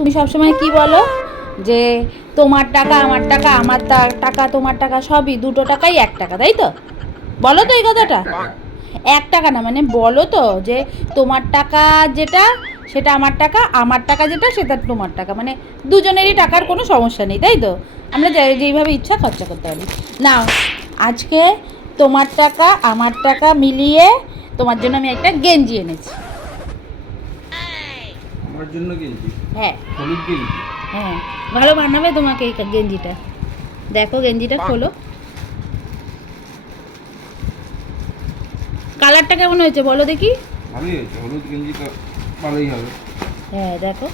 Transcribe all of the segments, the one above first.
তুমি সবসময় কি বলো যে তোমার টাকা আমার টাকা, আমার টাকা তোমার টাকা, সবই দুটো টাকাই এক টাকা, তাই তো? বলো তো এই কথাটা। এক টাকা না, মানে বলো তো যে তোমার টাকা যেটা সেটা আমার টাকা, আমার টাকা যেটা সেটা তোমার টাকা, মানে দুজনেরই টাকার কোনো সমস্যা নেই, তাই তো? আমরা যেইভাবে ইচ্ছা খরচা করতে পারি। নাও, আজকে তোমার টাকা আমার টাকা মিলিয়ে তোমার জন্য আমি একটা গেঞ্জি এনেছি। আমার জন্য গেঞ্জি? হ্যাঁ হলুদ গেঞ্জি? হ্যাঁ, ভালো বানাবে তোমাকে এই গেঞ্জিটা। দেখো গেঞ্জিটা খোলো, কালারটা কেমন হয়েছে বলো দেখি। ভালোই হয়েছে, হলুদ গেঞ্জি তো ভালোই হবে। হ্যাঁ দেখো,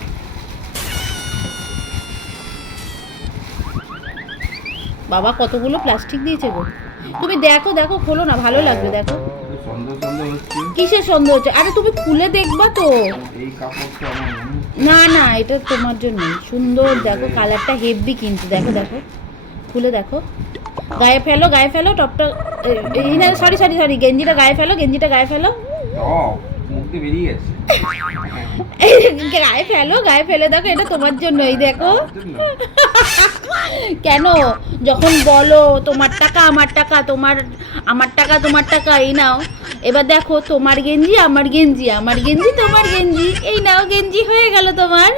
বাবা কতগুলো প্লাস্টিক দিয়েছে গো। তুমি দেখো দেখো, খোলো না, ভালো লাগবে, দেখো। সন্দেহ সন্দেহ হচ্ছে। কিসের সন্দেহ হচ্ছে? আরে তুমি খুলে দেখবা তো। এই কাপড়টা আমার মনে হচ্ছে। না না, এটা তোমার জন্য সুন্দর, দেখো কালারটা হেভি কিন্তু, দেখো দেখো, খুলে দেখো। গায়ে ফেলো, গায়ে ফেলো টপটা। এই না, সরি সরি সরি, গেঞ্জিটা গায়ে ফেলো, গেঞ্জিটা গায়ে ফেলো। মুখ দিয়ে বেরিয়ে গেছে। গায়ে ফেলো, গায়ে ফেলে দেখো, এটা তোমার জন্য, এই দেখো। কেন যখন বলো তোমার টাকা আমার টাকা, আমার টাকা তোমার টাকা, এই নাও। এবার দেখো, তোমার গেঞ্জি আমার গেঞ্জি, আমার গেঞ্জি তোমার গেঞ্জি, এই নাও গেঞ্জি হয়ে গেল তোমার।